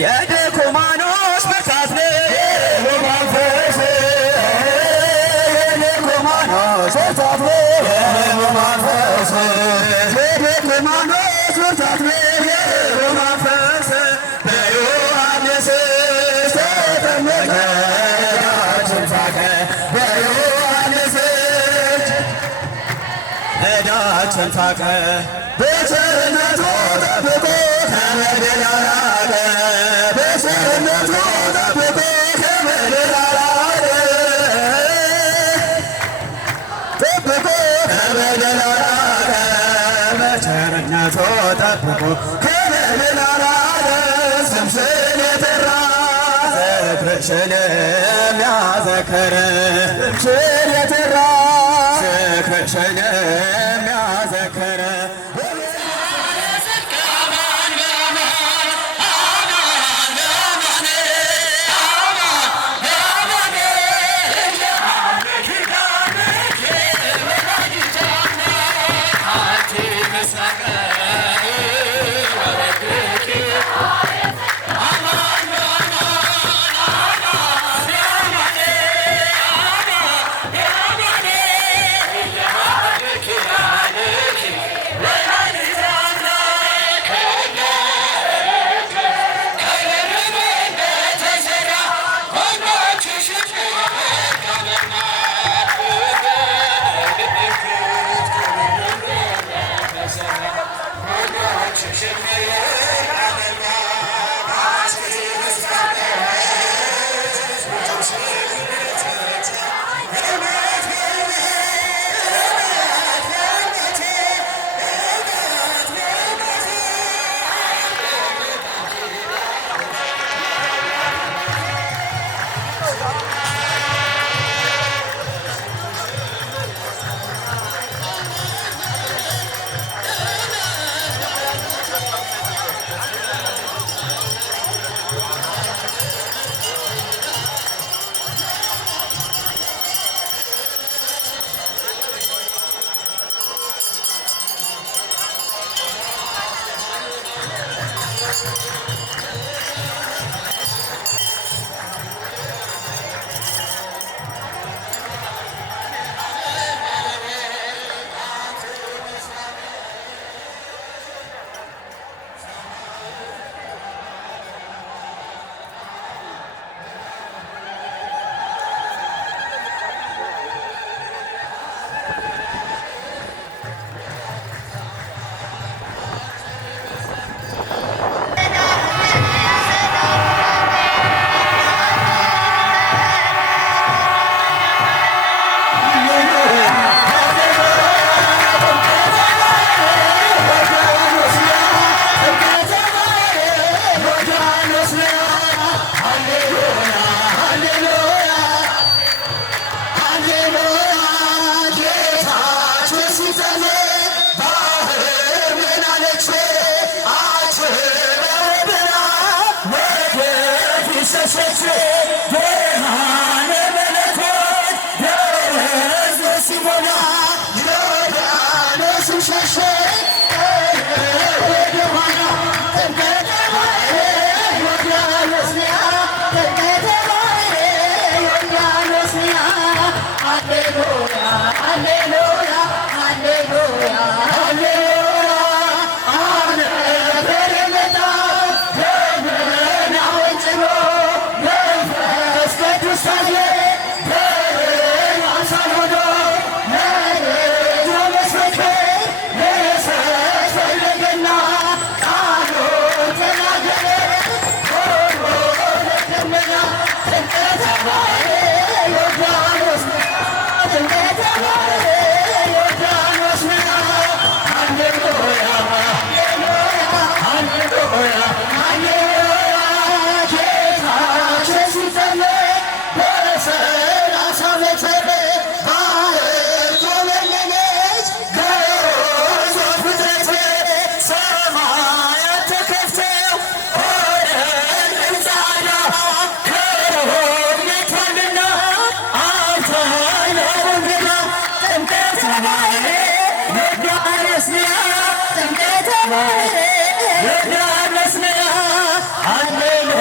የድኩማኖች ብርታት መንፈስ የድኩማኖች ብርታት መንፈስ የድኩማኖች ብርታት መንፈስ በዮሐንስ ተጠመቀ ዕዳችን ሳቀ በዮሐንስ ዕዳችን ሳቀ በቸርነቱ ጠብቆ ከበደል አራቀ በቸርነቱ ጠብቆ ከበደል አራቀ ጠብቆ ከበደል አራቀ በቸርነቱ ጠብቆ ከበደል አራቀ ስምሽን የጠራ ዝክርሽን የሚያዘክር ስምሽን የጠራ ዝክርሽን የሚያዘክር Hallelujah.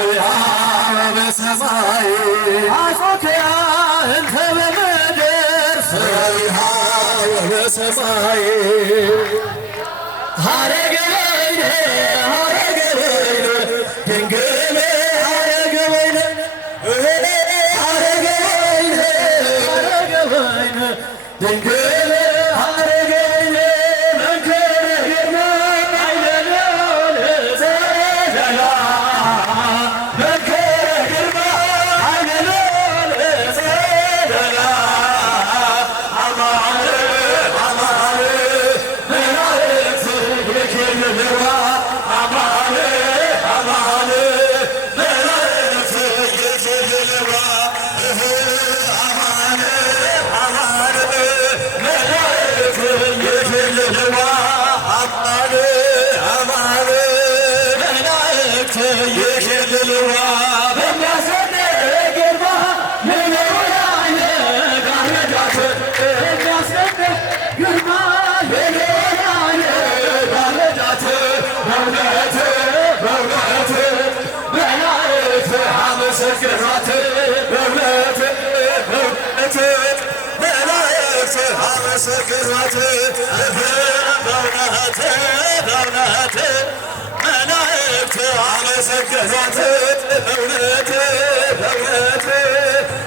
ሰዊሃ በሰማይ አንጾኪያ እንተ በምድር ሰዊሃ በሰማይ ሀረገ ወይነ ሀረገ ወይነ ድንግል ሀረገ ወይነ ሀረገ ወይነ ሀረገ ወይነ ድንግል ሀረገ ወይነ መንክረ ግርማ አይለሎለ ዘላ መንክረ ግርማ አይለሎለ ዘላ አማረ አማረ መላእክት የክልልዋ አማረ አማረ መላእክት የክልልዋ አማረ አማረ መላእክት የክልልዋ አማረ አማረ መላእክት የክልልዋ በሚያስደንቅ ግርማ የሌዋውያን ጋረዳት በሚያስደንቅ ግርማ የሌዋውያን ጋረዳት በእውነት በእውነት መላእክት አመሰገኗት በእውነት በእውነት መላእክት አመሰገኗት በእውነት በእውነት መላእክት አመሰገኗት በእውነት በእውነት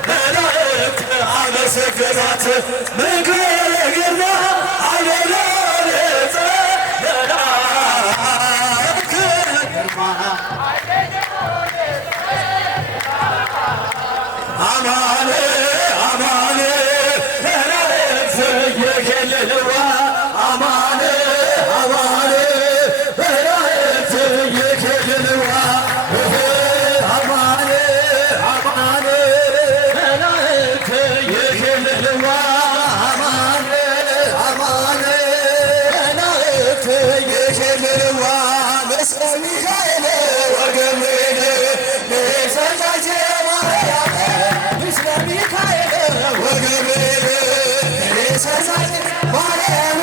መላእክት አመሰገኗት መንክረ ግርማ አይለሎለ ዘላ መንክረ ግርማ አማነ አማነ መላእክት የክልልዋ አማነ አማነ መላእክት የክልልዋ አማነ አማነ መላእክት የክልልዋ አማነ አማነ መላእክት የክልልዋ ምስለ ሚካኤል ወገብርኤል ለሰንታቸ ማርያም ምስለ ሚካኤል ወገብርኤል ለሰንታቸ ማርያም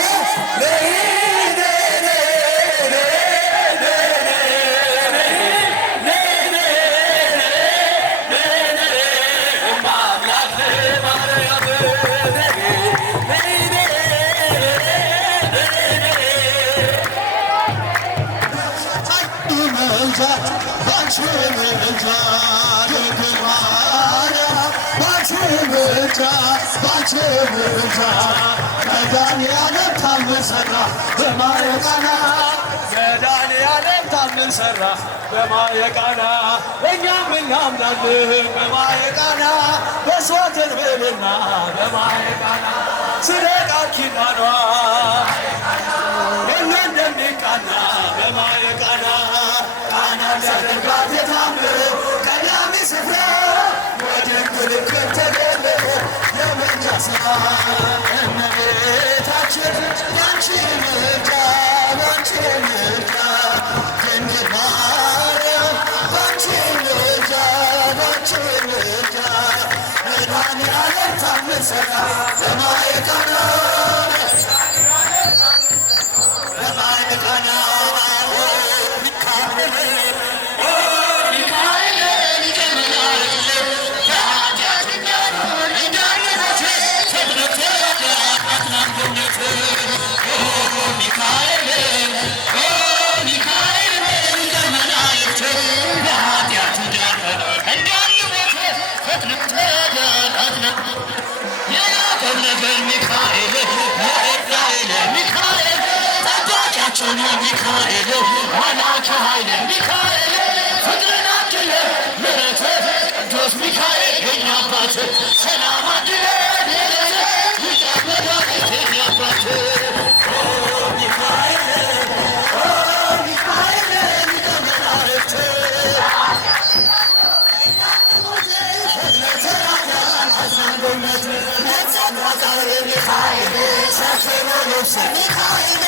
መድኃኒዓለም ታምር ሠራ በማየ ቃና መድኃኒዓለም ታምር ሠራ በማየ ቃና እኛም እናምናለን በማየ ቃና በእሷ ተንበልና በማየ ቃና ስለ ቃል ኪዳኗ እኛ እንደሚቃና በማየ ቃና ቃና ሊያደርጋት የታምር ቀዳሚ ስፍራ ወደን ምልክት ተገለጠ የመንጃ ሥራ እመቤታችን ያንቺ ምልጃ ባንቺ ምልጃ ድንግል ማርያም ባንቺ ምልጃ ባንቺ ምልጃ መድኃኒዓለም ታምር ሠራ በማየ ቃና በማየ ቃና ሚካኤል መላከ ኃይለ ሚካኤል ፍቅርናችን ምሕረት ቅዱስ ሚካኤል የኛ አባት ሰላም አድለን የኛ አባት ሚካኤል ሚካኤል ሊቀ መላእክት ሚካኤል ሸክሙ ልብስ ሚካኤል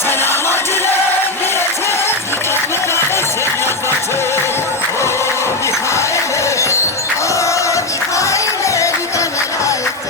ሰላም አድለ ምሕረት ይቅር መላለስ የሚያባቸው ሚካኤል ሊቀ መላእክት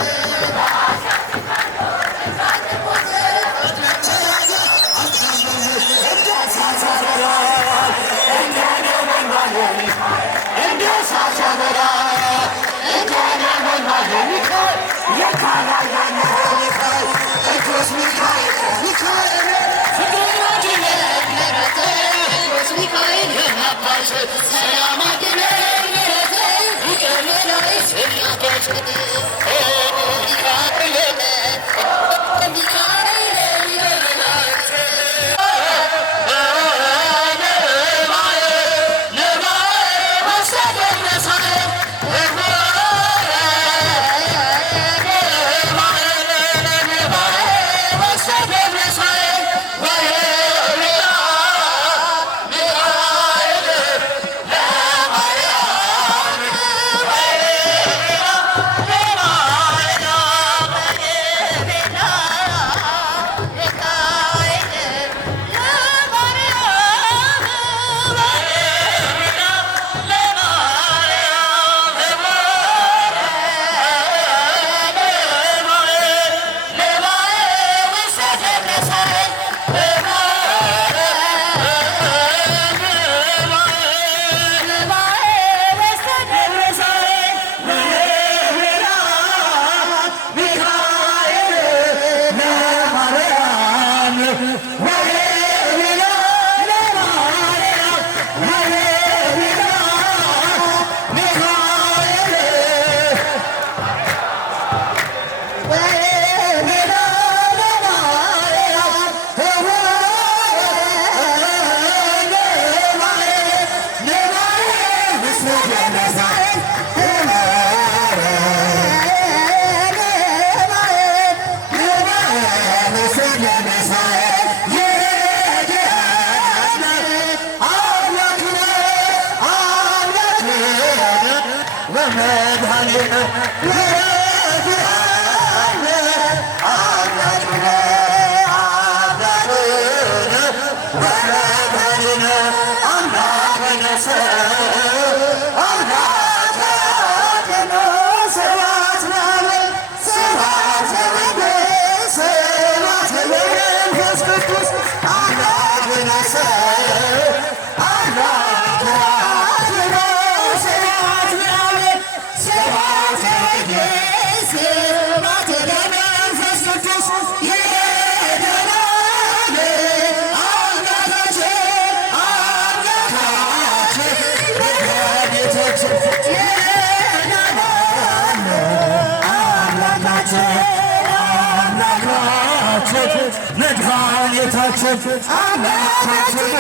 መድኃኒታችን አምላካችን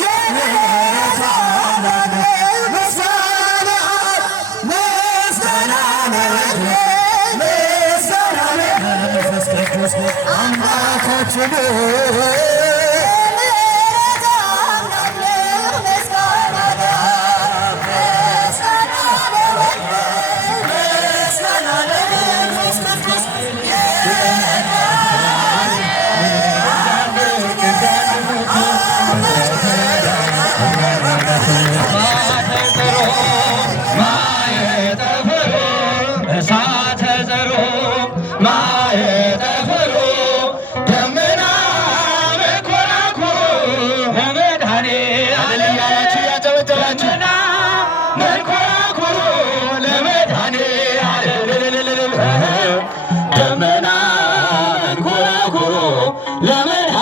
የምህረት አምላክ ምስጋና ምስጋና ምስጋና ለመንፈስ ቅዱስ አምላካችን ደመና መንኮራኩሮ ለመድኃኔ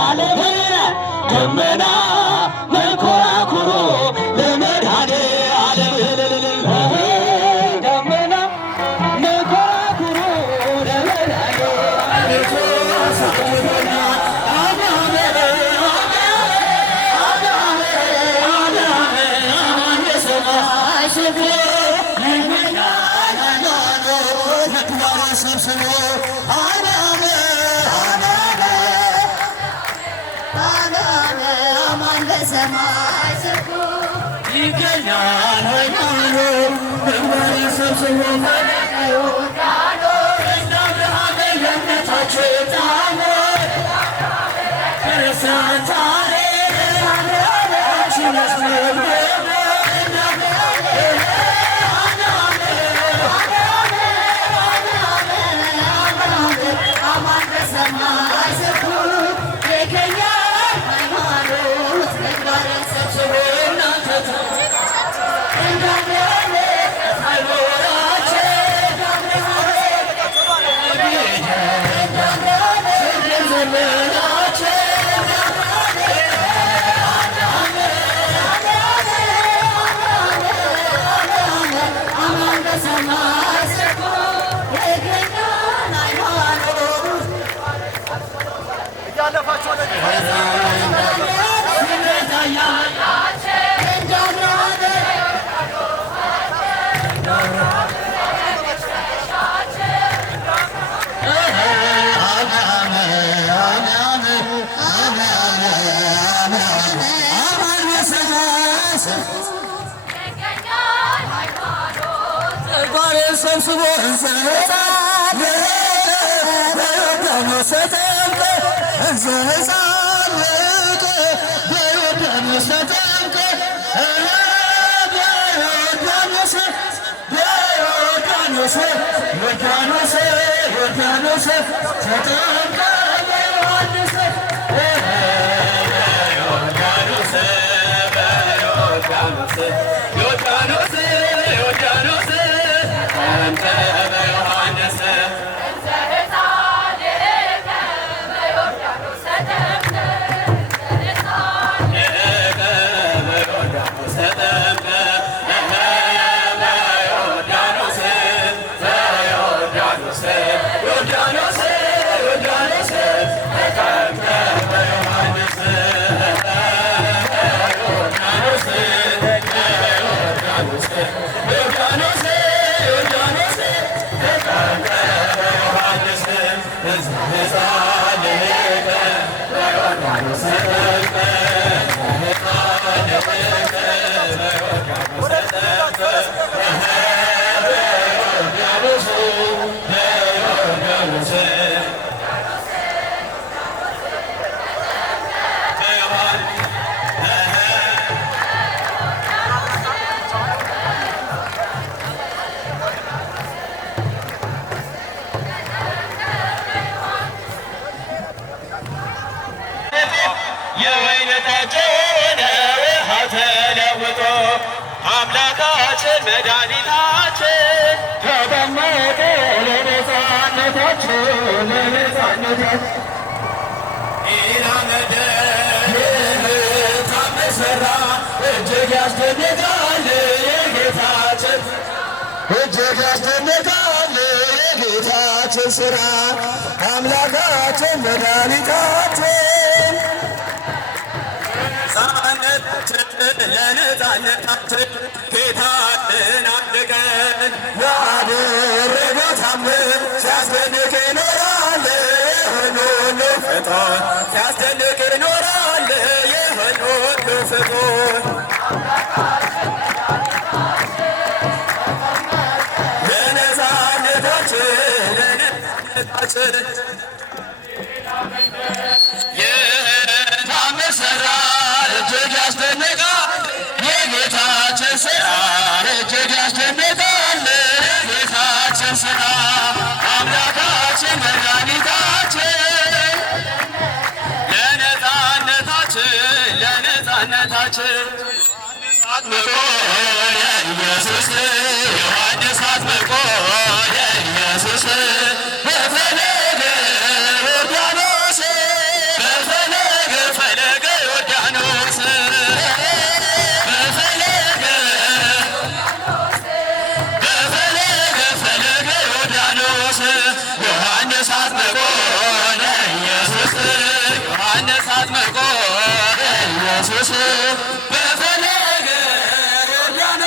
ዓለም ደመና መንኮራኩሮ ለመድኃኔ ዓለም ምግባርን ሰብስቦ አናመ አማን በሰማይ ስርጉ ይገኛል ሃይማኖት ምግባርን ሰብስቦ ሰብስቦ በዮርዳኖስ ተጠምቀ በዮርዳኖስ ተጠምቀ ዮርዳኖስ ተጠምቀ በዮሐንስ የወይን ጠጅ ሆነ ውሃው ተለውጦ አምላካችን መድኃኒታችን ተጠመቀ ለነፃነታችን ታመሰራ እጅግ ያስደንቃል የጌታችን ስራ አምላካችን መድኃኒታችን ለነፃነታችን ጌታችን አንድ ቀን ያደረገው ታምር ሲያስደንቅ ይኖራል። ይህን ሁሉ ፍጡር ሲያስደንቅ ይኖራል። ይህን ሁሉ ፍጡር ለነፃነታችን የታምር ሥራ እጅግ ያስደንቃል። የጌታችን ሥራ እጅግ ያስደንቃል። የጌታችን ሥራ አምላካችን መድኃኒታችን ለነፃነታችን አጥምቆ የኢየሱስ ዮሐንስ አጥምቆ የኢየሱስ በፈለገ ዮርዳኖስ ፈለገ ዮርዳኖስ ዮሐንስ አጥምቆ ለኢየሱስ ዮሐንስ አጥምቆ ለኢየሱስ በፈለገ ዮርዳኖስ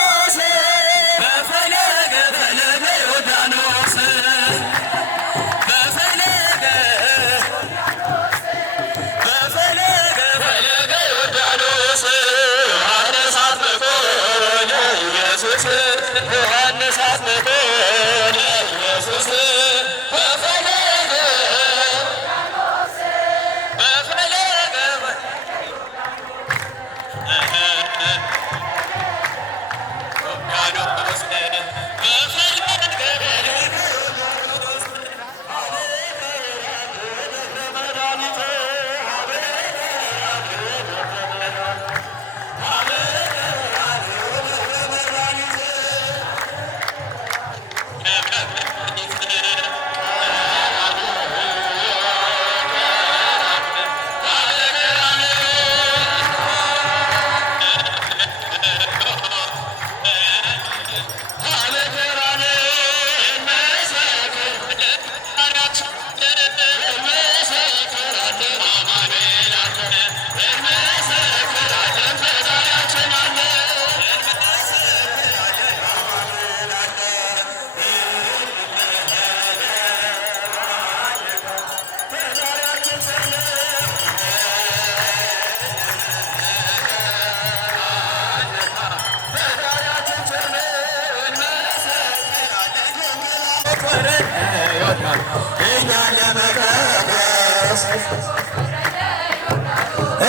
እኛን ለመቀደስ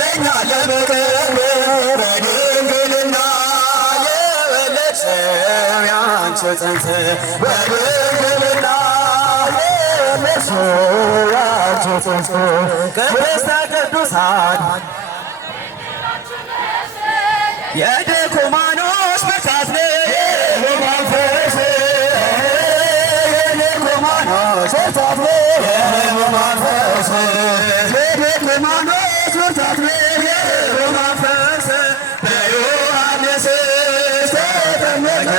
እኛን ለመቀበል በድንግልና የወለድሽው ያንቺ ጽንስ በድንግልና የወለድሽው ያንቺ ጽንስ ቅድስተ ቅዱሳን የድኩማኖች ብርታት የሕሙማን የድኩማኖች ብርታት የሕሙማን የድኩማኖች ብርታት የሕሙማን በዮሐንስ ተጠመቀ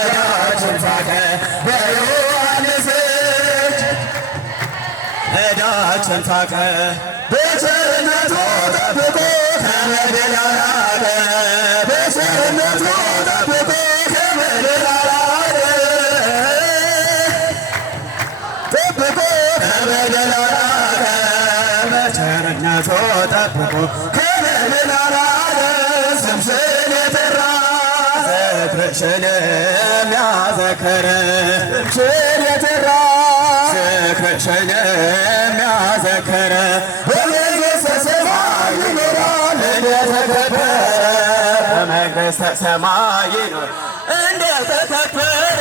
ዕዳችን ሳቀ በዮሐንስ ዕዳችን ሳቀ በቸርነቱ ጠብቆ ከበደል አራቀ በቸርነቱ ጠብቆ ከበደል አራቀ ጠብቆ ከበደል አራቀ በቸርነቱ ጠብቆ ከበደል አራቀ ስምሽን የጠራ ዝክርሽን የሚያዘክር ስምሽን የጠራ ዝክርሽን የሚያዘክር በመንግሥተ ሰማይ ይኖራል እንደተከበረ በመንግሥተ ሰማይ ይኖር እንደተከበረ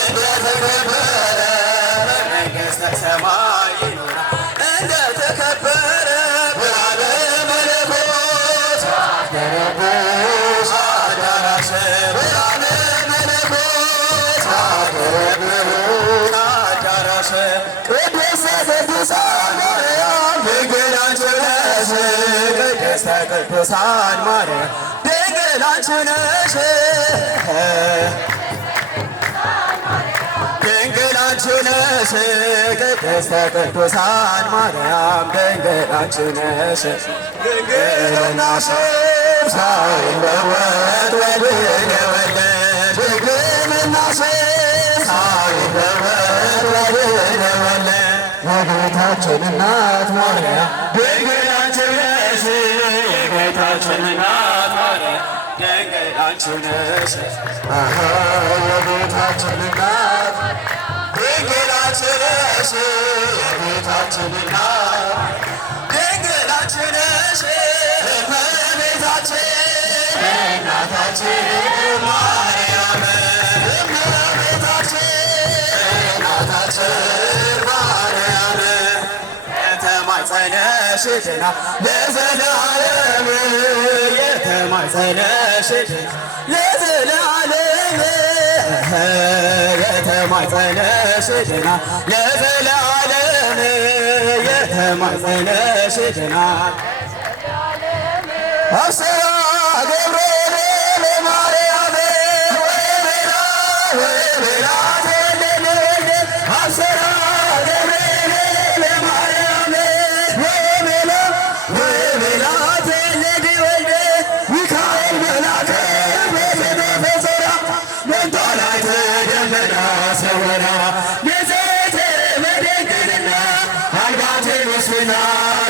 እንደተከበረ በመንግሥተ ሰማይ ይኖራል እንደተከበረ ብርሃነ መለኮት አደረብሽ አዳራሽ ብርሃነ መለኮት አደረብሽ አዳራሽ ቅድስተ ቅዱሳን ማርያም ድንግል አንቺ ነሽ ቅድስተ ቅዱሳን ማርያም ድንግል አንቺ ነሽ ድንግል አንቺ ነሽ ቅድስተ ቅዱሳን ማርያም ድንግል አንቺ ነሽ ድንግልናሽም ሳይለወጥ ወልድን የወለድሽ ድንግልናሽም ሳይለወጥ ወልድን የወለድሽ የጌታችን እናት ማርያም ድንግል አንቺ ነሽ የጌታችን እናት ማርያም ድንግል አንቺ ነሽ የጌታችን እናት ድንግል አንቺ ነሽ የጌታችን እናት ድንግል አንቺ ነሽ እመቤታችን እናታችን ማርያም እመቤታችን እናታችን ማርያም የተማጸነሽ ድና ለዘላለም የተማጸነሽ ድና ለዘላለም የተማጸነሽ ድና ለዘላለም የተማጸነሽ ድና አብስራ ገብርኤል ለማርያም ወቤላ ወቤላ ተወለደ አብስራ ገብርኤል ለማርያም ወቤላ ወቤላ ተወለደ ወልደ ሚካኤል መልአከ በዘራ መንጦላዕተ ደመና ሰወራ ንጽሕት በድንግልና አልባቴ መስፍና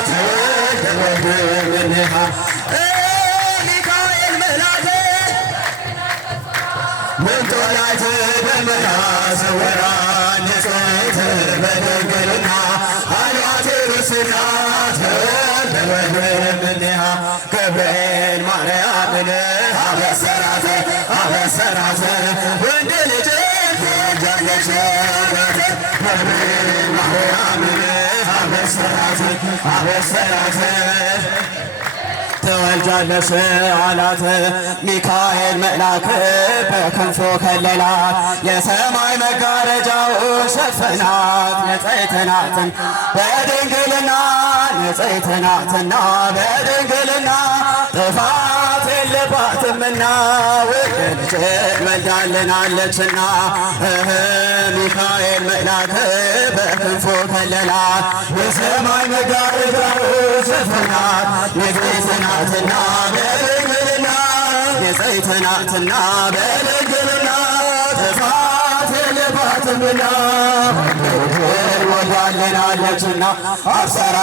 ተወልደ ወልደ እምኔሃ ሚካኤል መልአከ መንጦላዕተ ደመና ሰወራ ንጽሕት በድንግልና አልባቴ መስፍና ተወልደ ወልደ እምኔሃ ገብርኤል ማርያምን አበሰራት አበሰራት ወንድ ልጅ ትወልጃለሽ ገብርኤል ማርያምን አበሰራት አበሰራት ትወልጃለሽ አላት ሚካኤል መልአክ በክንፉ ከለላት የሰማይ መጋረጃውን ሸፈናት ንጽሕት ናትን በድንግልና ንጽሕት ናትና በድንግልና ጥፋት የለባትምና ወልደ ልጅን ወልዳልናለችና ሚካኤል መልአክ በክንፉ ከለላት የሰማይ መጋረጃውን ሸፈናት ንጽሕት ናትና በድንግልና ንጽሕት ናትና በድንግልና ጥፋት የለባትምና ወልዳልናለችና አብሰራ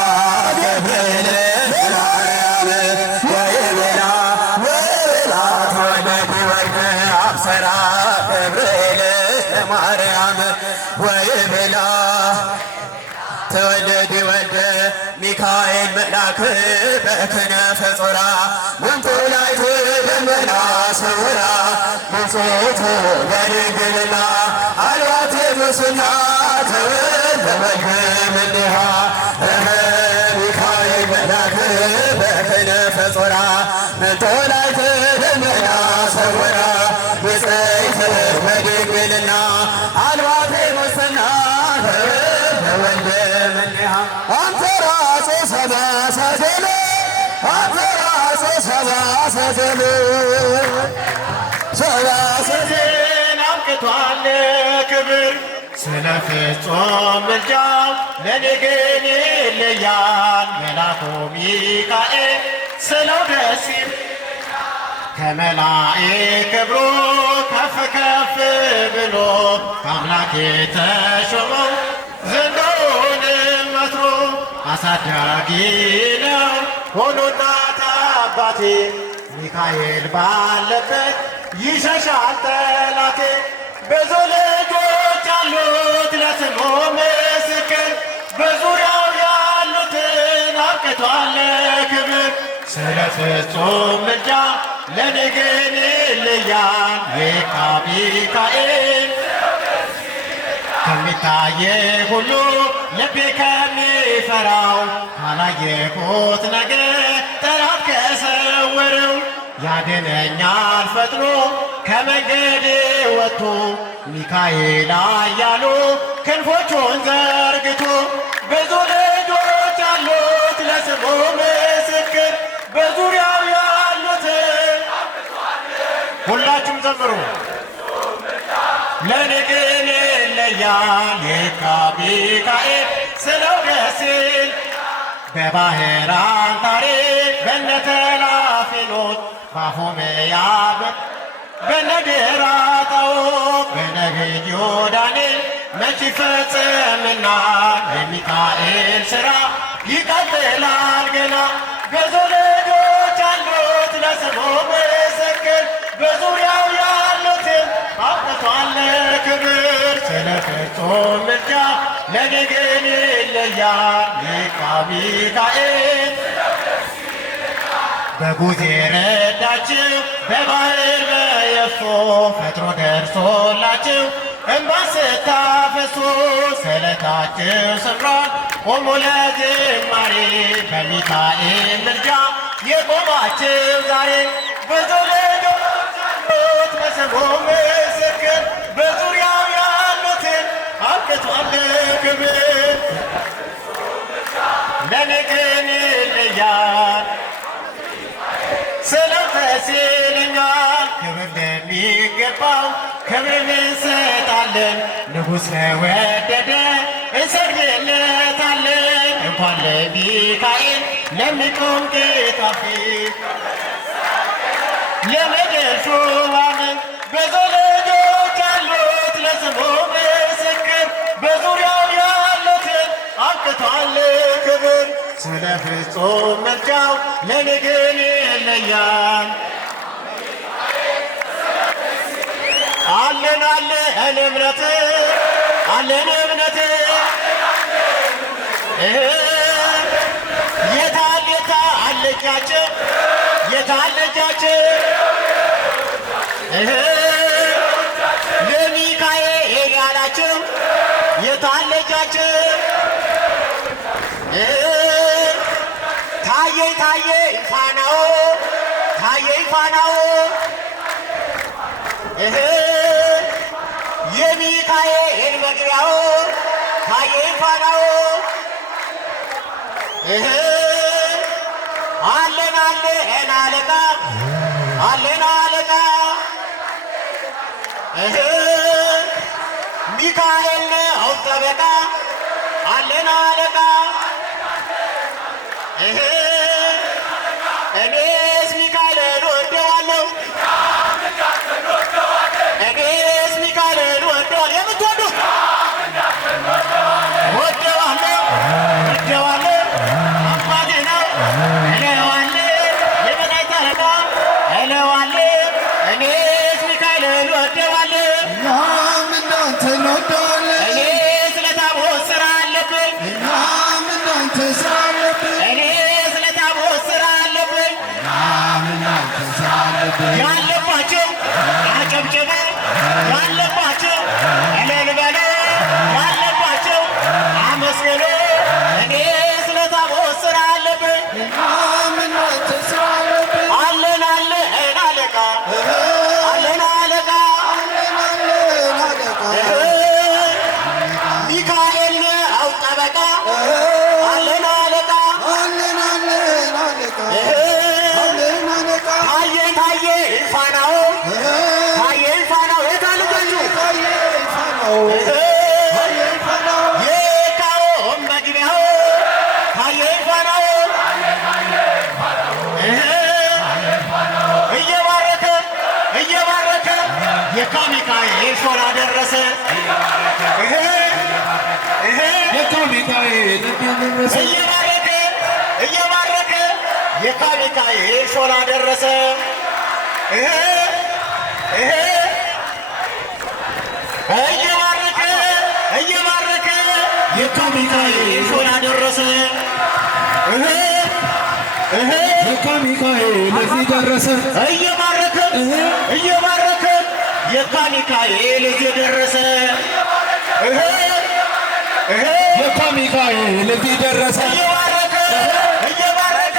ገብርኤል ማርያም ወይቤላ ወይቤላ ተወለደ ወልደ አብሰራ ገብርኤል ማርያም ወይቤላ ተወለድ ወልደ ሚካኤል መልአክ በክነፈ ጾራ መንጦላዕት ደመና ሰውራ ንጽሕት በድንግልና አልባተ ሙስና ተወልደ ወልደ እምኔሃ ሚካኤል መልአክ በክነፈ ጾራ መንጦላዕት ደመና ሰውራ ንጽሕት በድንግልና አልባተ ሙስና ተወልደ እምኔሃ አንተ ራሴ ሰብአ ሰገል አንተ ራሴ ሰብአ ሰገል ሰብአ ሰገል አብቅቷል ክብር ስለ ፍጹም ምልጃው ለኔ ግን ይለያል መልአኩ ሚካኤል ስለው ደስ ከመላእክት ክብሩ ከፍ ከፍ ብሎ ከአምላክ የተሾመው ዘንዶውንም መትሮ አሳዳጊ ነው ሆኖ እናት አባቴ ሚካኤል ባለበት ይሸሻል ጠላቴ። ብዙ ልጆች አሉት ለስሙ ምስክር በዙሪያው ያሉትን አብቅቷል ክብር ስለ ፍጹም ምልጃ ለኔ ግን ይለያል የካ ሚካኤል ከሚታየ ሁሉ ልቤ ከሚፈራው ካላየሁት ነገር ጠላት ከሰወረው ያድነኛል ፈጥኖ ከመንገድ ወጥቶ ሚካኤል ኃያሉ ክንፎቹን ዘርግቶ ብዙ ልጆች አሉት ለስሙ ምስክር በዙሪያው ያሉትን ሁላችሁም ዘምሩ ለኔ ግን ይለያል የካ ሚካኤል ስለው ደስ ይል በባሕር አንታሬት በነ ተላፊኖት ባፎምያ በነ ዴራጣዖት በነቢዩ ዳንኤል መች ይፈጸምና የሚካኤል ሥራ ይቀጥላል ገና። ብዙ ልጆች አሉት ለስሙ ምስክር በዙሪያው ያሉትን አብቅቷል ክብር ስለ ፍጹም ምልጃ ለኔ ግን ይለያል የካ ሚካኤል በጉዜ ረዳችው በባሕር በየብሱ ፈጥኖ ደርሶላችሁ እንባ ስታፈሱ ስለታችሁ ስፍራን ቆሙ ለዝማሬ በሚካኤል ምልጃ የቆማችሁ ዛሬ ብዙ ልጆች አሉት ለስሙ ምስክር በዙሪያው ያሉትን አብቅቷል ክብር ለኔ ግን ይለያል ስለው ደስ ይለኛል ክብር ለሚገባው ክብርን እንሰጣለን ንጉሥ ለወደደ እንሰግድለታለን እንኳን ለሚካኤል ለሚቆም ጌታ ፊት ለምድር ሹማን ብዙ ልጆች አሉት ለስሙ ምስክር በዙሪያው ያሉትን አብቅቷል ክብር ስለ ፍጹም ምልጃው ለኔ ግን ይለያል አለን እምነት አለን እምነት የታል እጃችን የታል እጃችን ለሚካኤል ያላችሁ የታል እጃችን ታየ ፋናው ታየ ፋናው የሚካኤል መግቢያው ታየ ፋናው አለን አለቃ አለን አለቃ ሚካኤል ነው ጠበቃ አለን አለቃ እኔስ ሚካኤልን ወደዋለሁ እኔስ ሚካኤልን ወደዋለሁ የምትወዱ ወደዋለሁ አባቴ ነው እለዋለሁ የበላይ ተረዳ እለዋለሁ እኔስ ሚካኤልን ወደዋለሁ እኛም እንዳንተ ያለባቸው አጨብጭበ ያለባቸው እልል በሉ ያለባቸው አመስግኑ። እኔ ስለታቦት ስራ አለብኝ አለን አለቃ አለን አለቃ ሚካኤል ነው ጠበቃ አለን አለቃ ታየ ፋናው ታየ ፋናው የታልገኙ የካሮም መግቢያው ታየ ፋናው እየባረከ የካሚካኤል ሾላ ደረሰ እየባረከ የካሚካኤል ሾላ ደረሰ እየባረከ የካሚካኤል ሾላ ደረሰ የካሚካኤል ለዚህ ደረሰ እየባረከ የካሚካኤል እዚህ ደረሰ የካሚካኤል ለዚህ ደረሰ እየባረከ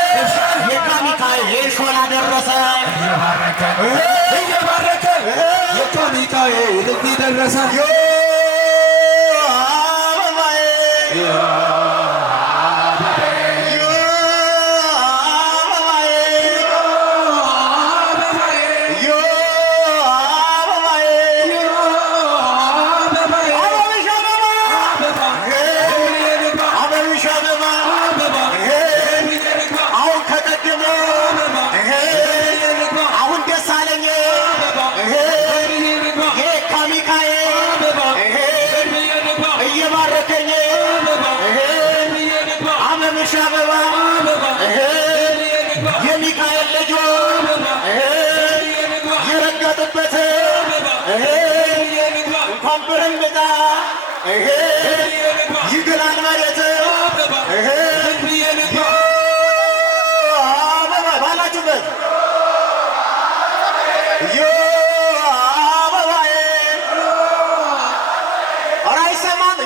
የካሚካኤል ሾላ ደረሰ እየባረከ የካሚካኤል ለዚህ ደረሰ የሚካኤል ልጅ የረገጡበት እንኳን ብርምጣ ይግላል መሬት ባላችሁበት አበባዬ ኧረ አይሰማም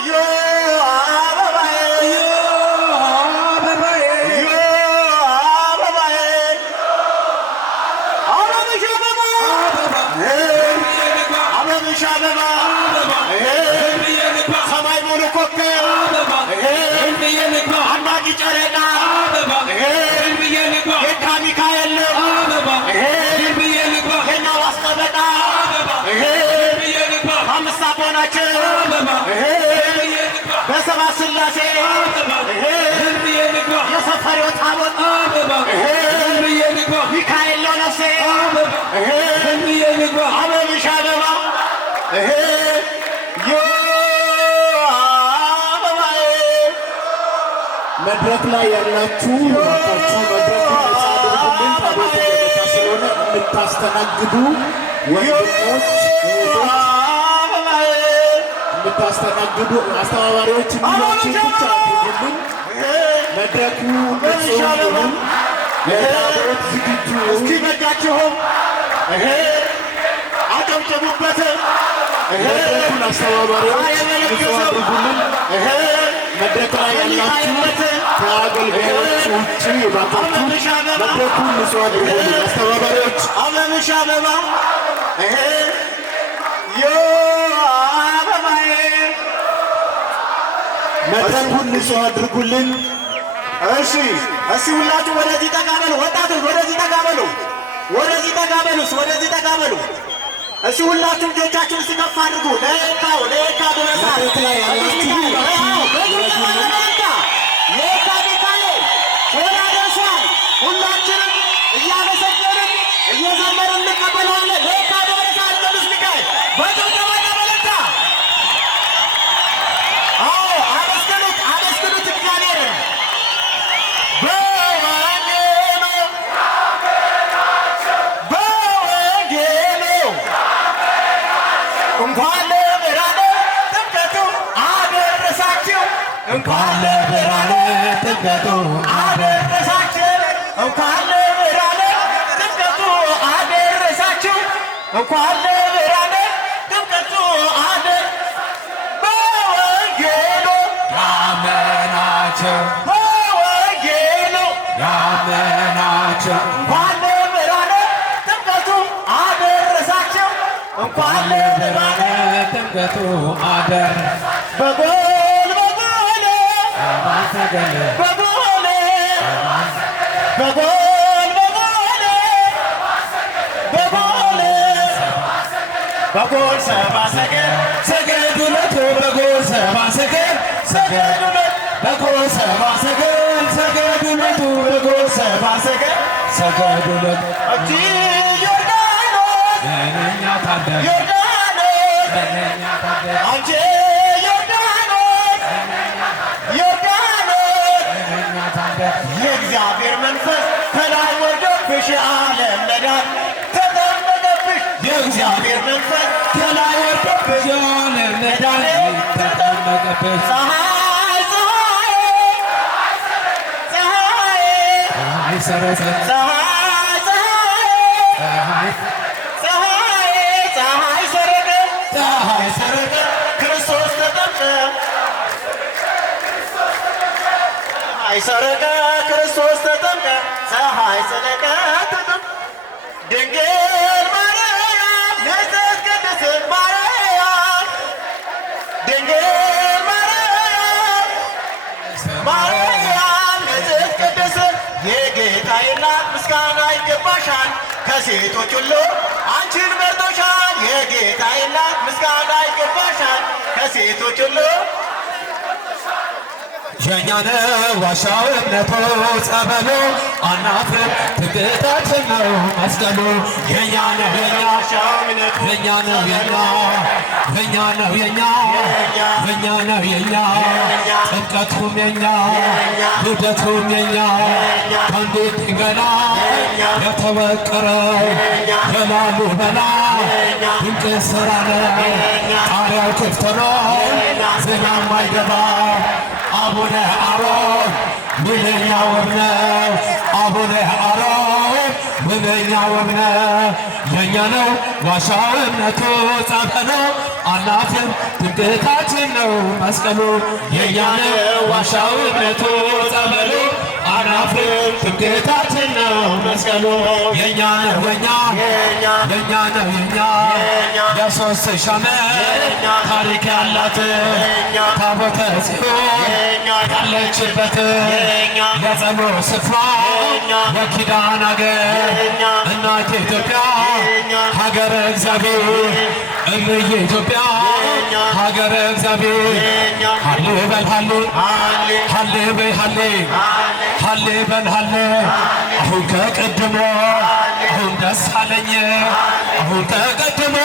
ሰማይ ሙሉ ኮከብ አናቂ ጨረቃ የካ ሚካኤል ነው የኛ ዋስ ጠበቃ አምስት አቦናችን በሰባት ስላሴ የሰፈሬው ታቦት ሚካኤል ነው ነፍሴ አበብሽ አበባ መድረክ ላይ ያላችሁ መድረክ አድርጉልን። ታቦት የመጣ ስለሆነ የምታስተናግዱ ወንድሞች የምታስተናግዱ አስተባባሪዎች የሚሏችሁ ብቻ አድርጉልን። መድረኩ ይሁን ለታቦት ዝግጁ እስኪበቃችሁም አጨብጭቡበት። መድረኩን አስተባባሪዎች ንጹህ አድርጉልን። መድረክ ላይ ያላችሁ ከአገልጋዮች ውጭ የባታችሁ መድረኩን ንጹህ አድርጉልን። አስተባባሪዎች አበብሽ አበባ አበባዬ መድረኩን ንጹህ አድርጉልን። እሺ ሁላችሁ ወደዚህ ጠጋ በሉ። ወጣቶች ወደዚህ ጠጋ በሉ። ወደዚህ ጠጋ በሉ። ሁላችሁ ልጆቻችሁን እስከፍ አድርጉ። ለካ ድረሳ መድረክ ላይ ያላችሁ ለካ ሚካኤል ሾላ ደርሷል። ሁላችንም እያመሰገንን እየዘመርን እንቀበለዋለን። ለካ ደርሷል ቅዱስ ሚካኤል በጭብጨባና በእልልታ አመስግኑት እግዚአብሔርን። በወንጌሉ እንኳን ለብርሃነ ጥምቀቱ አደረሳችሁ። እንኳን ለብርሃነ ጥምቀቱ አደረሳችሁ። እንኳን ለብርሃነ ጥምቀቱ አደረሳችሁ። እንኳን ለብርሃነ ጥምቀቱ አደር በወንጌሉ ያመናቸው በወንጌሉ ያመናቸው እንኳን ለብርሃነ ጥምቀቱ አደረሳቸው እንኳን ለብርሃነ ጥምቀቱ አደር በጎል በጎል ማሰገለ በጎል በጎል በጎል በጎል በጎል ሰባ ሰገል ሰገዱለት በጎል ሰባ ሰገል ሰገዱለት በጎል ሰባ ሰገል ሰገዱለቱ በጎል ሰባ ሰገል ሰገዱለት እጅ ዮርዳኖስ ለእኛ ታደለ ዮርዳኖስ ለእኛ ታደለ አንቺ ዮርዳኖስ ዮርዳኖስ ለእኛ ታደለ የእግዚአብሔር መንፈስ ከላይ ወርዶብሽ ዓለም መዳን ተጠመቀብሽ የእግዚአብሔር መንፈስ ከላይ ወርዶብሽ ዓለም መዳን ተጠመቀብሽ ፀሐይ ፀሐይ ፀሐይ ፀሐይ ሰረጸ ፀሐይ ፀሐይ ፀሐይ ፀሐይ ሰረቀ ፀሐይ ሰረቀ ክርስቶስ ተጠምቀ ፀሐይ ሰረቀ ክርስቶስ ተጠምቀ ፀሐይ ሰረቀ ተጠምቀ ድንግል ማርያም ንጽሕት ቅድስት ማርያም ድንግል ማርያም ማርያም ንጽሕት ቅድስት የጌታዬ እናት ምስጋና ይገባሻል ከሴቶች ሁሉ አንቺን መርጦሻል የጌታዬ እናት ምስጋና ይገባሻል ከሴቶች ሁሉ የእኛ ነው ዋሻው እምነቱ ጸበሉ አናፍርም ትምክህታችን ነው መስቀሉ የእኛ ነው የእኛ የእኛ ነው የእኛ የእኛ ነው የእኛ የእኛ ነው የእኛ ጥምቀቱም የእኛ ልደቱም የእኛ ከአንዲት ድንግል የተወቀረው የላሊበላ ድንቅ ሥራ ነው ጣሪያው ክፍት ነው ዝናብ አይገባ አቡነ አሮን ምንኛ ውብ ነው አቡነ አሮን ምንኛ ውብ ነው የእኛ ነው ዋሻው እምነቱ ጸበሉ አናፍርም ትምክህታችን ነው መስቀሉ የእኛ ነው ዋሻው እምነቱ ጸበሉ አናፍርም ትምክህታችን ነው መስቀሉ የእኛ ነው የእኛ የእኛ ነው የእኛ የሦስት ሺህ ዓመት ታሪክ ያላት ታቦተ ጽዮን ያለችበት የጸሎት ስፍራ የኪዳን አገር እናት ኢትዮጵያ ሀገረ እግዚአብሔር እምዬ ኢትዮጵያ ሀገረ እግዚአብሔር ሀሌ በል ሀሌ ሀሌ በይ ሀሌ ሀሌ በል ሀሌ አሁን ከቀድሞ አሁን ደስ አለኝ አሁን ከቀድሞ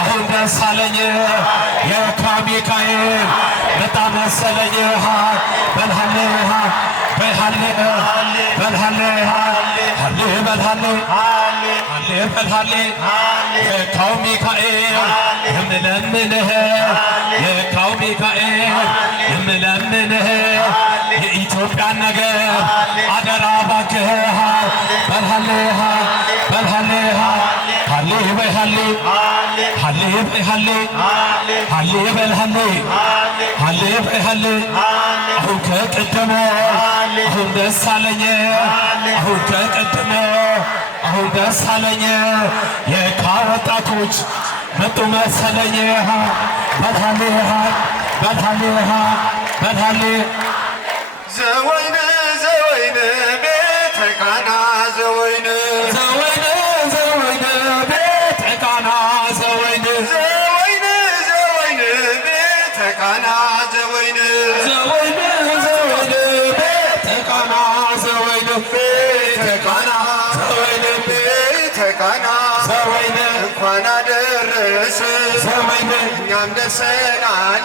አሁን ደስ አለኝ የካ ሚካኤል በጣም መሰለኝ በልሃሌ በልሃሌ በልሃሌ ሀሌ በልሃሌ ሀሌ በልሃሌ የካው ሚካኤል የምለምንህ የካው ሚካኤል የምለምንህ የኢትዮጵያን ነገር አደራ እባክህ በልሃሌ በልሃሌ ሀሌ በይ ሀሌ ሀሌ በይ ሀሌ ሀሌ በል ሀሌ ሀሌ በይ ሀሌ አሁን ከቀደመ አሁን ደስ አለኝ አሁን ከቀደመ አሁን ደስ አለኝ የካ ወጣቶች መጡ መሰለኝ በልሃሌ በልሃሌ በልሃሌ ዘወይነ ዘወይነ ቤተ ቃና ዘወይነ ዘወይነ ዘወይነ ቤተ ቃና ዘወይነ ዘወይነ ዘወይነ ቤተ ቃና ዘወይነ ዘወይነ ዘወይነ ቤተ ቃና ዘወይነ ቤተ ቃና ዘወይነ ቤተ ቃና ዘወይነ እንኳን አደረሰ ዘወይነ እኛም ደሰናል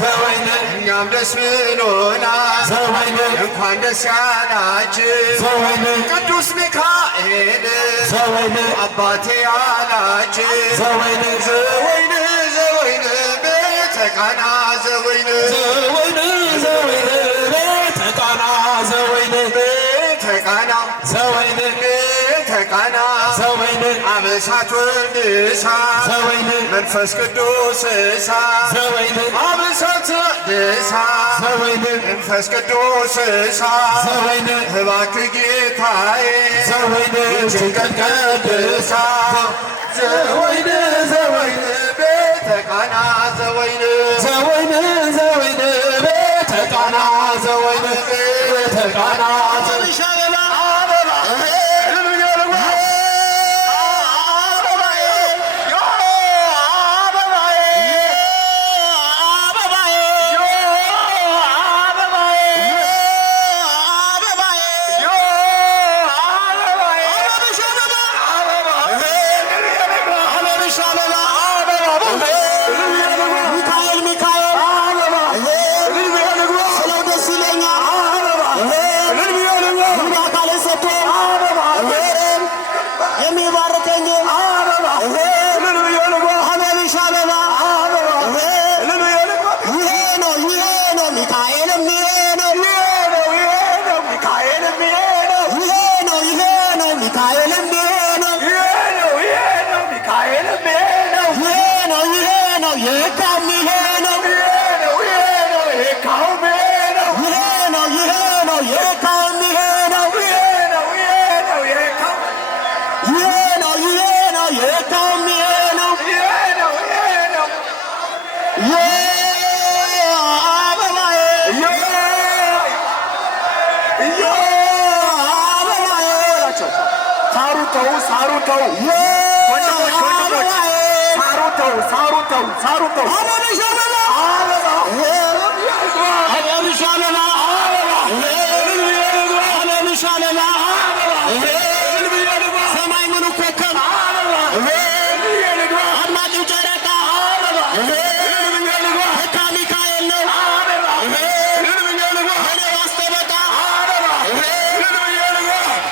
ዘወይነ እኛም ደስ ብሎናል ዘወይነ እንኳን ደስ ያላችሁ ዘወይነ ቅዱስ ሚካኤል ዘወይነ አባቴ ያላችሁ ዘወይነ ዘወይነ ዘወይነ ቤተ ቃና ዘወይነ ዘወይነ ዘወይነ ቤተ ቃና ዘወይነ ቤተ ቃና ዘወይነ ቤተ ቃና ዘወይን አብሳት ወልድ እሳት ዘወይን መንፈስ ቅዱስ እሳት ዘወይን አብሳት ወልድ እሳት ዘወይን መንፈስ ቅዱስ እሳት ዘወይን እባክህ ጌታዬ ዘወይን ጭንቀት ቀድሳ ዘወይን ዘወይን ቤተ ቃና ዘወይን ዘወይን ዘወይን ቤተ ቃና ዘወይን ቤተ ቃና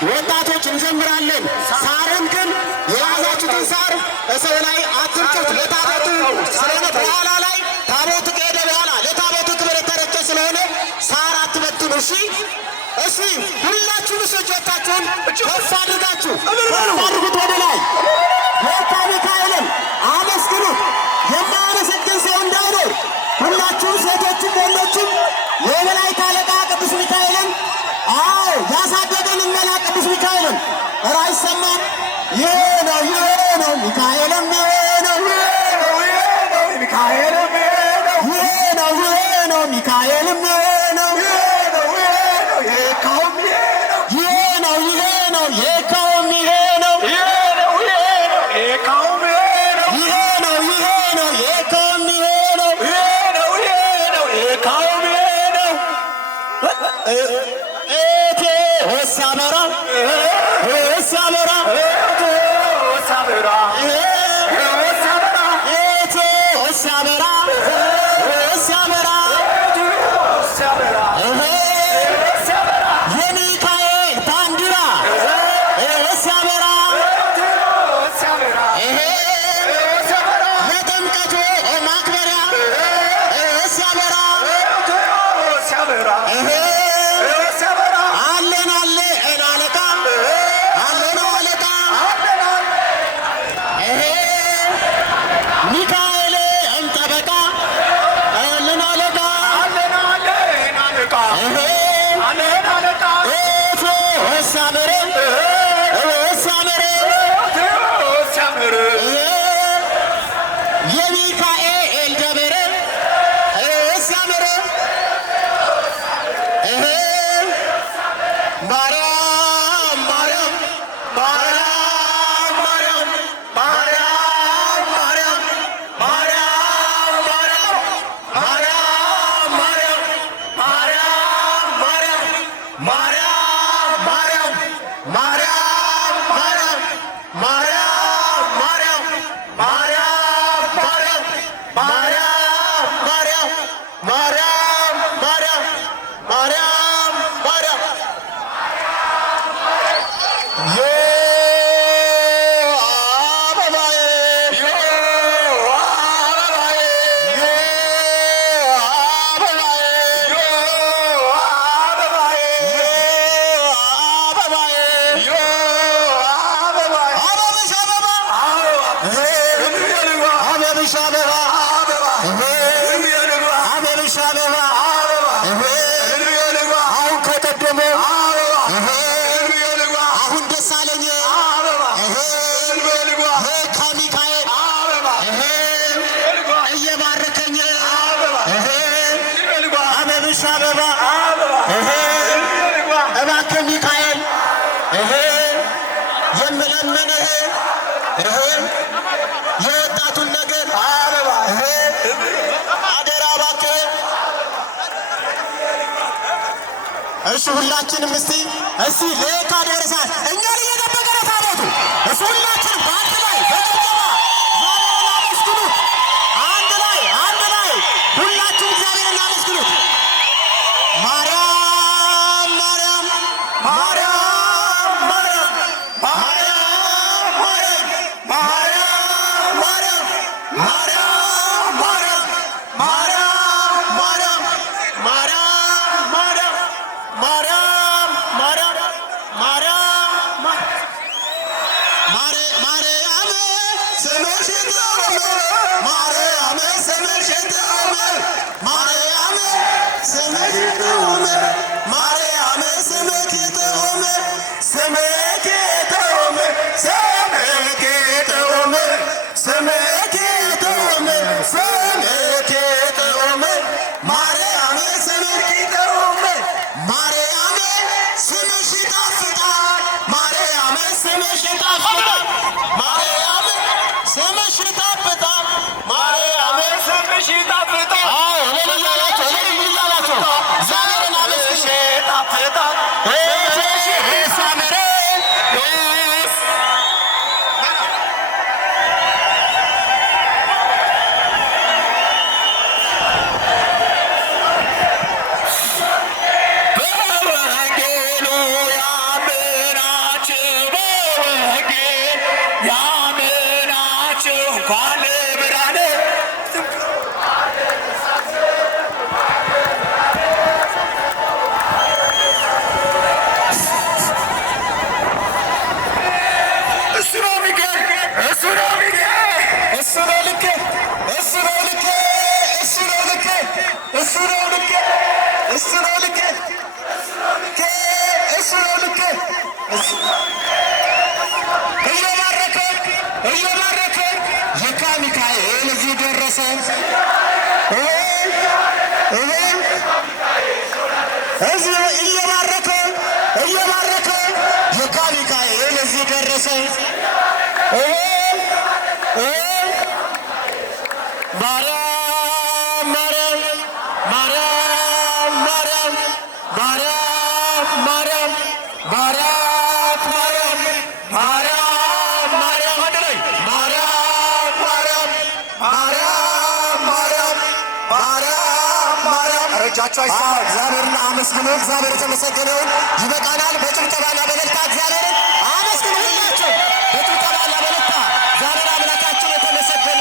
ወጣቶች እንዘምራለን። ሳርን ግን የያዛችሁትን ሳር በሰው ላይ አትርጩት። ለታቦቱ ስለሆነ በኋላ ላይ ታቦቱ ከሄደ በኋላ ለታቦቱ ክብር የተረጨ ስለሆነ ሳር አትበትኑ። እሺ፣ እሺ፣ ሁላችሁም እጆቻችሁን ከፍ አድርጋችሁ ከፍ አድርጉት ወደ ላይ። ጌታ ሚካኤልን አመስግኑት። የማያመሰግን ሰው እንዳይኖር ሁላችሁም ሴቶችም ወንዶችም የመላእክት አለቃ ቅዱስ ሚካኤልን ያሳደገንን መልአክ ቅዱስ ሚካኤልን ኧረ አይሰማም? ይሄ ነው ሚካኤልም ይሄ ነው ሚካኤልም የወጣቱን ነገር አበባ አደራ እባክህ። እሺ ሁላችንም እስቲ ለየካ ደረሳት እኛን እየጠበቀ ነው ታቦቱ። እሱ ሁላችንም በአንድ ላይ በጭብጨባ እግዚአብሔርን አመስግኑት። አንድ ላይ ሁላችሁም እግዚአብሔርን እናመስግኑት። ማርያም ማርያም ማርያም ማርያም ማርያም ማርያም ማርያም ማርያም ማርያም ማርያም ማርያም ማርያም ማርያም ማርያም ማርያም ማርያም ስምሽ ይጠመር ማርያም ስምሽ ይጠመር ማርያም ስምሽ ይጠመር ማርያም ስምሽ ይጠመር ስምሽ ይጠመር ስምሽ ይጠመር ስምሽ ይጠመር ስምሽ ይጠመር ማርያም ስምሽ ይጠመር ማርያም ስምሽ ይጣፍጣል ማርያም ስምሽ ይጣፍጣል ማርያም ስምሽ ይጣፍጣል ማርያም ስምሽ ይጣፍጣል። አዎ ለምን እያላችሁ እግዚአብሔርን አመስግኑ። ይጣፍጣል ስምሽ ይሳምር በወንጌሉ ያመናችሁ በወንጌል ያመናችሁ እንኳን ለብርሃነ እሱ ነው የሚገርም እሱ ነው የሚገርም እሱ ነው ልክ እሱ ነው ልክ እሱ ነው ልክ እሱ ነው ልክ እሱ ነው ልክ እሱ ነው ልክ እየባረከን የካ ሚካኤል እዚህ ደረሰ። እዚህ እየባረከን የካ ሚካኤል እዚህ ደረሰ። ማርያም ማርያም ማርያም ማርያም ማርያም ማርያም ማርያም ማርያም ማርያም ማርያም አንድ ላይ ማርያም ማርያም ማርያም ማርያም ማርያም ማርያም ረጃቸው አይሰማ። እግዚአብሔርን አመስግኑ። እግዚአብሔር የተመሰገነውን ይበቃናል። በጭብጨባና በእልልታ እግዚአብሔርን አመስግኑ። ሁላችሁ በጭብጨባና በእልልታ እግዚአብሔር አምላካችን የተመሰገነ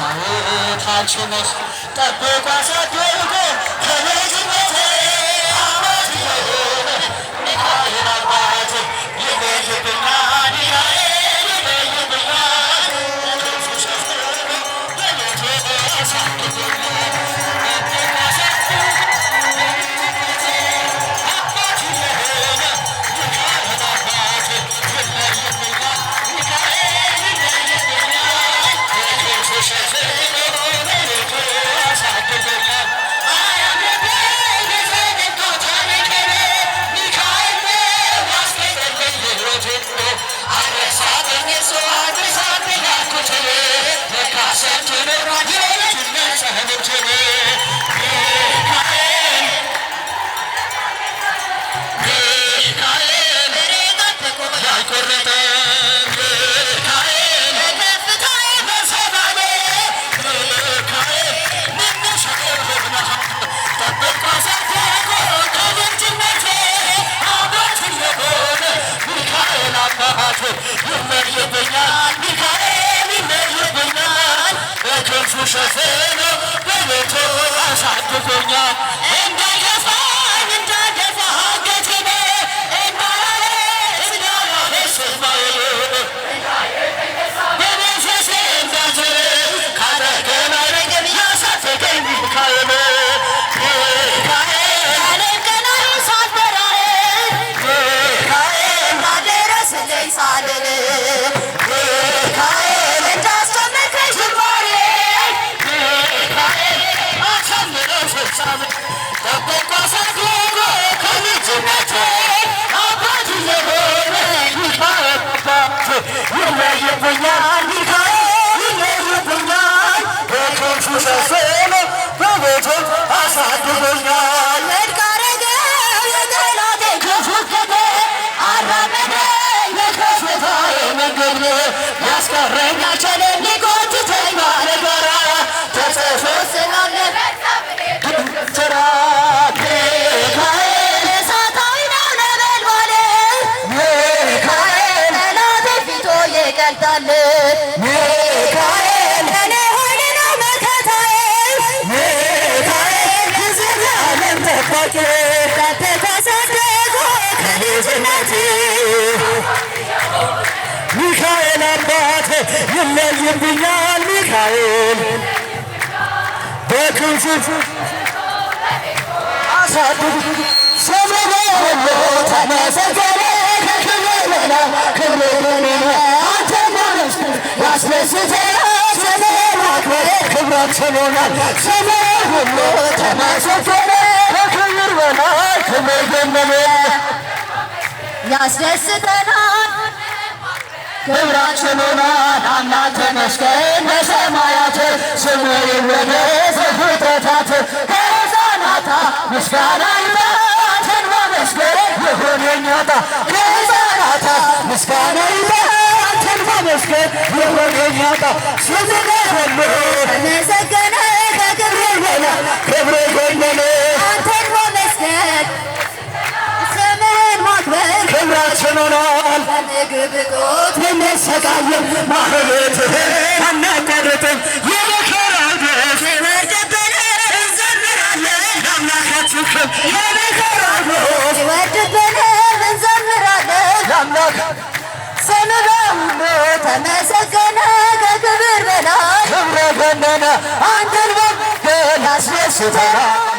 መስዋዕት አንቺ ነሽ ጠብቆ አሳድጎ ከልጅነቴ አባት የሆነ ሚካኤል አባት ይለይብኛል ሚካኤል ይለይብኛል በክንፉ ሸፍኖ በቤቱ አሳድጎኛል ጠብቆ አሳድጎ ከልጅነቴ አባት የሆነ ሚካኤል አባት ይለይብኛል ሚካኤል ይለይብኛል በክንፉ ሸፍኖ በቤቱ አሳድጎኛል ይለይብኛል ሚካኤል ይለይብኛል በክንፉ ሸፍኖ በቤቱ አሳድጎኛል እንዳይገፋኝ እንዳይገፋ አንገቴን እንዳላረስ ስማዬ በመንፈሴ እንዳልዞር ካጠገቤ አይርቅም ያሳደገኝ ሚካኤል ጠብቆ አሳድጎ ከልጅነቴ አባት የሆነ ሚካኤል አባት ይለይብኛል ሚካኤል ይለይብኛል በክንፉ ሸፍኖ በቤቱ አሳድጎኛል የጠላቴ ክፉ አራመደኝ በከፍታዬ መንገድ ያስቀረኝ አልቻለም ሊጎትተኝ ባለጋራ ተጽፎ ስላለ ሚካኤል እኔ ሆነ ነው መከታዬ ሚካኤል የዘላለም ጠባቂ ከተሳደጎ ከልጅነቴ ሚካኤል አባት ይለይብኛል ሚካኤል በክንፉ አሳድጎ ስምህ ሁሉ ተመሰገነ ከክብር በላይ ክብር በላይ አንተ ማመስገን ያስደስተናል ስምህን ማክበር ክብራችን ሆኗል ስምህ ሁሉ ተመሰገነ ከክብር በላይ ክብር በላይ ያስደስተናል ክብራችን ሆኗል አምላክ ተመስገን በሰማያት ስምህ ይወደስ በፍጥረታት ከሕፃናት ምስጋና ይበል አንተን ማመስገን ይሁን የእኛ ዕጣ ከሕፃናት ምስጋና ይበል አንተን ማመስገን ይሁን የእኛ ዕጣ ስምህ ሁሉ ተመሰገነ ከክብር በላይ ክብር ጎደለ አንተን ማመስገን ስምህን ማክበር ክብራችን ሆኗል በምግብ እጦት ብንሰቃይም ማህሌትህን አናቋርጥም የመከራ ድረስ ሲወርድብን እንዘምራለን ለአምላካችን ክብር የመከራ ድረስ ሲወርድብን እንዘምራለን ለአምላክ ስምህ ሁሉ ተመሰገነ ከክብር በላይ ክብር ገነነ አንተን ማመስገን ያስደስተናል